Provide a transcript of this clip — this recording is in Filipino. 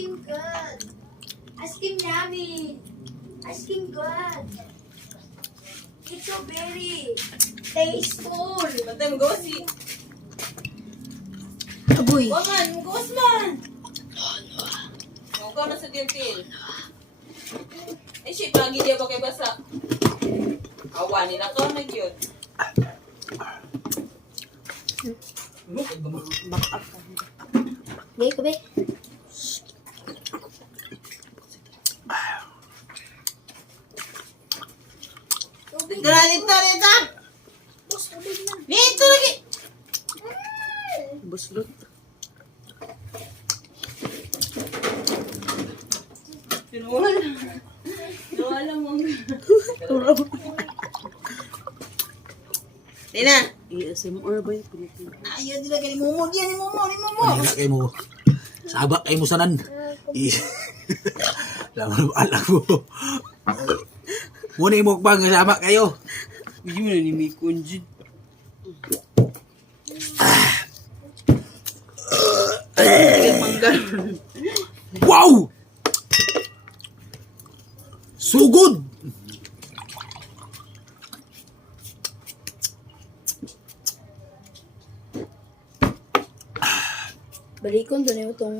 cream good. Ice cream yummy. Ice cream good. It's so very tasteful. Matay mo gosi. Aboy. Waman, gos man. Huwag na sa dentil. Eh, shit, lagi dia pakai basa. Awan, nila ka na yun. Gay ko, be. Dito. Bus, tubig na. Dito lagi. Buslot. Tinuwala mo. Tina. ASMR ba yung Pilipino? Ayaw nila ka ni Momo. Diyan ni Momo. Wala kayo mo. Sabak kayo mo sanan. Alam mo. Muna yung mukbang kasama kayo. Hindi mo na ni Miko Jid. Wow! So good! Balikon doon yung itong